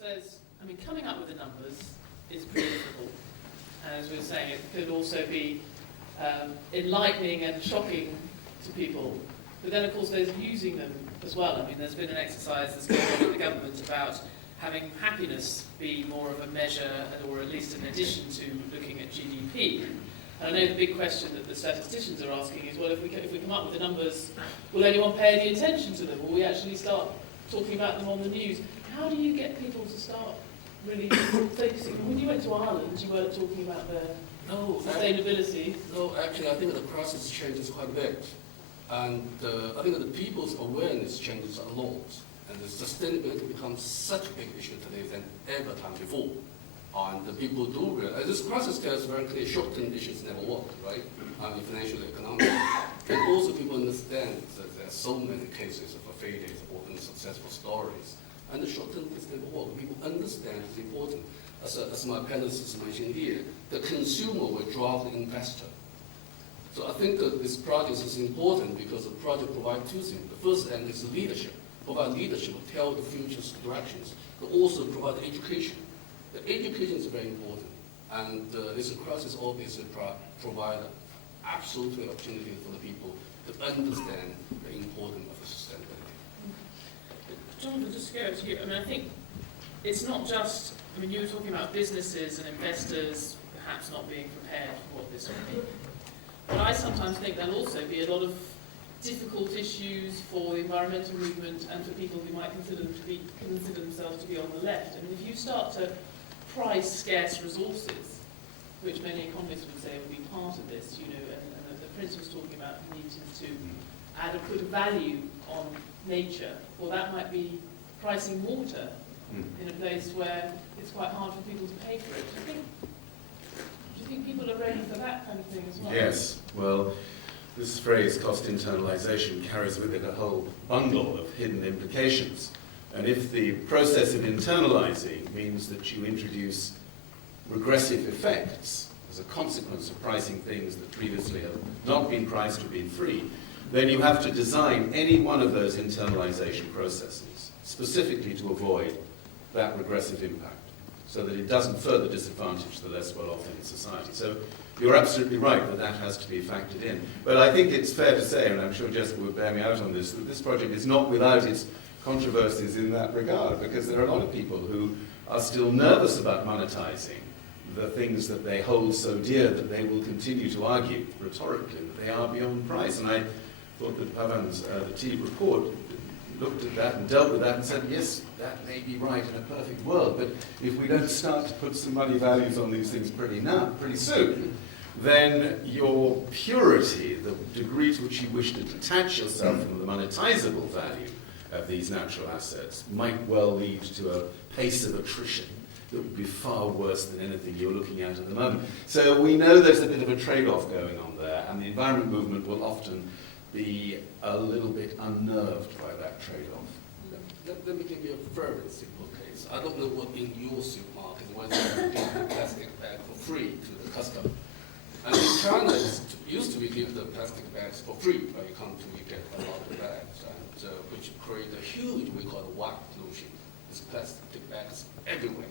course, coming up with the numbers is pretty difficult. As we were saying, it could also be enlightening and shocking to people. But then, of course, there's using them as well. I mean, there's been an exercise that's going on in the government about having happiness be more of a measure, or at least an addition to looking at GDP. And I know the big question that the statisticians are asking is, well, if we come up with the numbers, will anyone pay any attention to them? Will we actually start talking about them on the news? How do you get people to start really focusing? When you went to Ireland, you weren't talking about their sustainability. Actually, I think the crisis changes quite a bit. And I think that the people's awareness changes a lot. And the sustainability becomes such a big issue today than ever time before. And the people do realize, this crisis tells very clear, short-term issues never work, right? Financial, economic. And also people understand that there are so many cases of failures or unsuccessful stories. And the short-term things never work. People understand it's important. As my panelists mentioned here, the consumer will drive the investor. So I think that this project is important because the project provides two things. The first end is leadership. Provide leadership to tell the future's directions, but also provide education. The education is very important, and this crisis obviously provide absolutely opportunity for the people to understand the importance of sustainability. Jonathan, just to go to you, I think it's not just, you were talking about businesses and investors perhaps not being prepared for what this will be. But I sometimes think there'll also be a lot of difficult issues for the environmental movement and for people who might consider themselves to be on the left. If you start to price scarce resources, which many economists would say would be part of this, and the Prince was talking about needing to put a value on nature, well, that might be pricing water in a place where it's quite hard for people to pay for it. Do you think people are ready for that kind of thing as well? Yes. Well, this phrase, cost internalization, carries with it a whole bundle of hidden implications. And if the process of internalizing means that you introduce regressive effects as a consequence of pricing things that previously have not been priced or been free, then you have to design any one of those internalization processes specifically to avoid that regressive impact, so that it doesn't further disadvantage the less well-off in society. So you're absolutely right that that has to be factored in. But I think it's fair to say, and I'm sure Jessica would bear me out on this, that this project is not without its controversies in that regard, because there are a lot of people who are still nervous about monetizing the things that they hold so dear that they will continue to argue rhetorically that they are beyond price. And I thought that Pavan's the T report looked at that and dealt with that and said, yes, that may be right in a perfect world, but if we don't start to put some money values on these things pretty soon, then your purity, the degree to which you wish to detach yourself from the monetizable value of these natural assets might well lead to a pace of attrition that would be far worse than anything you're looking at the moment. So we know there's a bit of a trade-off going on there, and the environment movement will often be a little bit unnerved by that trade-off. Let me give you a very simple case. I don't know what in your supermarket, whether you give the plastic bag for free to the customer. And in China, it used to be give the plastic bags for free, but you come to get a lot of bags, and which create a huge, we call it white pollution. There's plastic bags everywhere.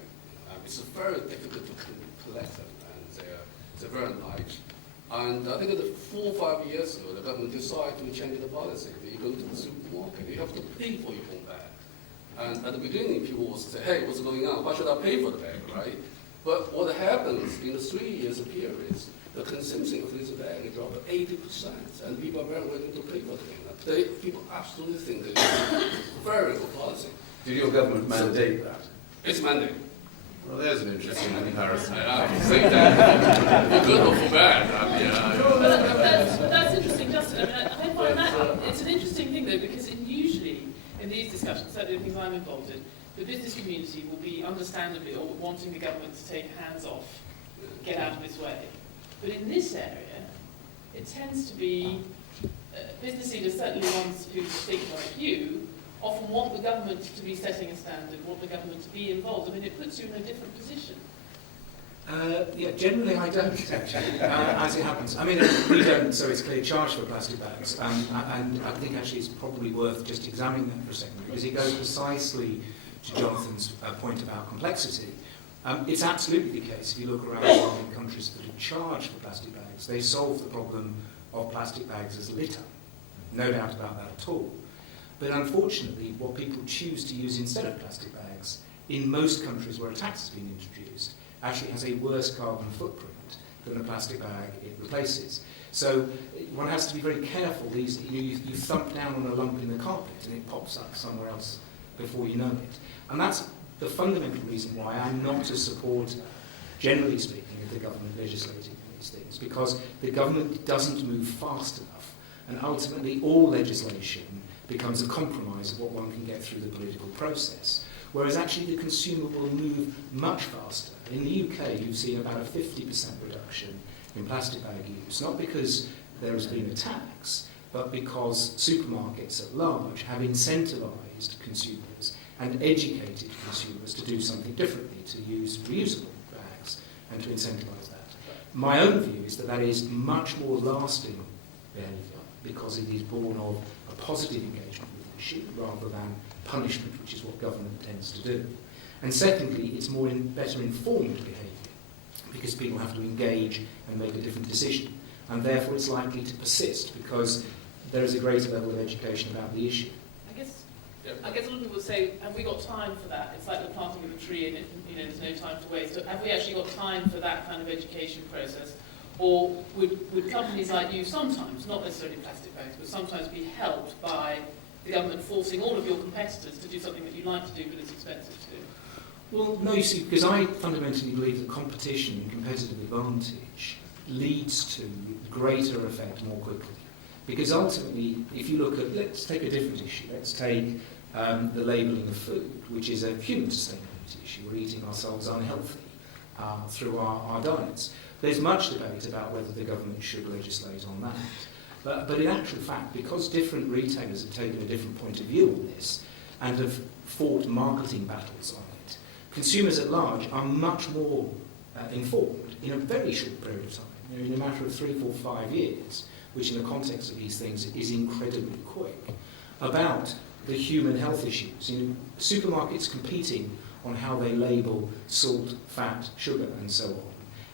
It's very difficult to collect them, and they're very light. And I think that 4 or 5 years ago, the government decided to change the policy. That you go to the supermarket, you have to pay for your own bag. And at the beginning, people would say, hey, what's going on? Why should I pay for the bag, right? But what happens in the 3 years period, the consumption of this bag dropped 80%, and people are very willing to pay for it. People absolutely think that it's a very good policy. Did your government mandate that? It's mandated. Well, there's an interesting comparison. I think that for good or for bad. But that's interesting, Justin. I find that it's an interesting thing, though, because usually in these discussions, certainly the things I'm involved in, the business community will be understandably or wanting the government to take hands off, get out of its way. But in this area, it tends to be business leaders, certainly ones who think like you, often want the government to be setting a standard, want the government to be involved. It puts you in a different position. Yeah, generally I don't, actually, as it happens. We don't, so it's clear, charge for plastic bags. And I think actually it's probably worth just examining that for a second, because it goes precisely to Jonathan's point about complexity, it's absolutely the case. If you look around the world in countries that have charged for plastic bags, they solve the problem of plastic bags as litter. No doubt about that at all. But unfortunately, what people choose to use instead of plastic bags, in most countries where a tax has been introduced, actually has a worse carbon footprint than the plastic bag it replaces. So one has to be very careful. You thump down on a lump in the carpet and it pops up somewhere else before you know it. And that's the fundamental reason why I'm not a supporter, generally speaking, of the government legislating these things, because the government doesn't move fast enough, and ultimately all legislation becomes a compromise of what one can get through the political process. Whereas actually the consumer will move much faster. In the UK, you've seen about a 50% reduction in plastic bag use, not because there has been a tax, but because supermarkets at large have incentivised consumers and educated consumers to do something differently, to use reusable bags and to incentivise that. My own view is that that is much more lasting behaviour because it is born of a positive engagement with the issue rather than punishment, which is what government tends to do. And secondly, it's better informed behaviour because people have to engage and make a different decision. And therefore it's likely to persist because there is a greater level of education about the issue. I guess a lot of people say, have we got time for that? It's like the planting of a tree and there's no time to waste. So have we actually got time for that kind of education process? Or would companies like you sometimes, not necessarily plastic bags, but sometimes be helped by the government forcing all of your competitors to do something that you like to do but is expensive to do? Well, no, you see, because I fundamentally believe that competition and competitive advantage leads to greater effect more quickly. Because ultimately, if you look at, let's take a different issue. Let's take the labelling of food, which is a human sustainability issue. We're eating ourselves unhealthy through our diets. There's much debate about whether the government should legislate on that. But in actual fact, because different retailers have taken a different point of view on this and have fought marketing battles on it, consumers at large are much more informed in a very short period of time, in a matter of 3, 4, 5 years, which in the context of these things is incredibly quick, about the human health issues. Supermarkets competing on how they label salt, fat, sugar and so on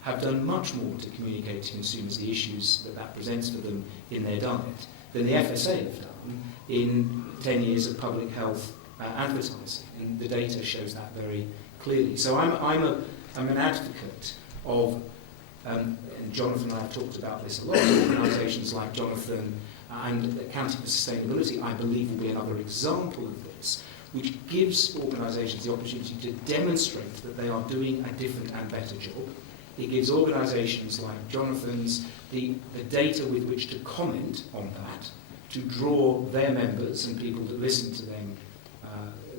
have done much more to communicate to consumers the issues that presents for them in their diet than the FSA have done in 10 years of public health advertising. And the data shows that very clearly. So I'm an advocate of, and Jonathan and I have talked about this a lot, organisations like Jonathon and Accounting for Sustainability, I believe, will be another example of this, which gives organisations the opportunity to demonstrate that they are doing a different and better job. It gives organisations like Jonathon's the data with which to comment on that, to draw their members and people that listen to them,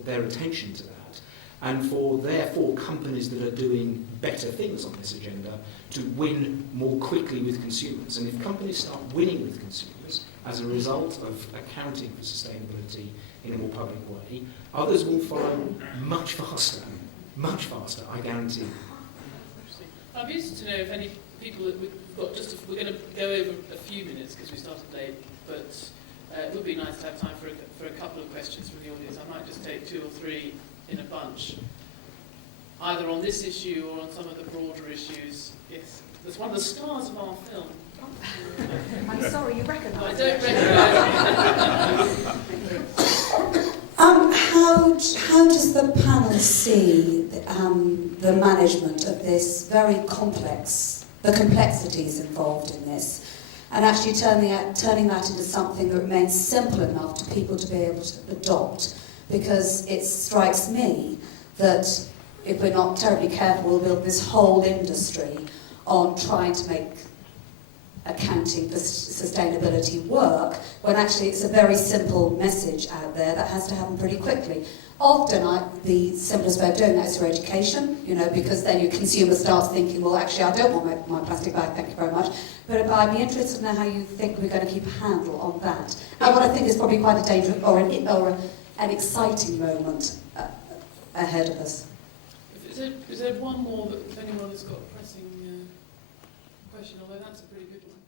their attention to that, and therefore companies that are doing better things on this agenda to win more quickly with consumers. And if companies start winning with consumers as a result of accounting for sustainability in a more public way, others will follow much faster, I guarantee. I'd be interested to know if any people that we've got we're going to go over a few minutes because we started late, but it would be nice to have time for a couple of questions from the audience. I might just take 2 or 3 in a bunch, either on this issue or on some of the broader issues. Yes, that's one of the stars of our film. I'm sorry, you recognise I don't recognise it. How does the panel see the management of this very complex, the complexities involved in this, and actually turning that into something that remains simple enough to people to be able to adopt? Because it strikes me that if we're not terribly careful, we'll build this whole industry on trying to make accounting for sustainability work, when actually it's a very simple message out there that has to happen pretty quickly. Often the simplest way of doing that is through education, because then your consumer starts thinking, well, actually, I don't want my plastic bag, thank you very much. But I'd be interested to know how you think we're going to keep a handle on that. And what I think is probably quite a dangerous or an exciting moment ahead of us. Is there one more that if anyone has got a pressing question, although that's a pretty good one?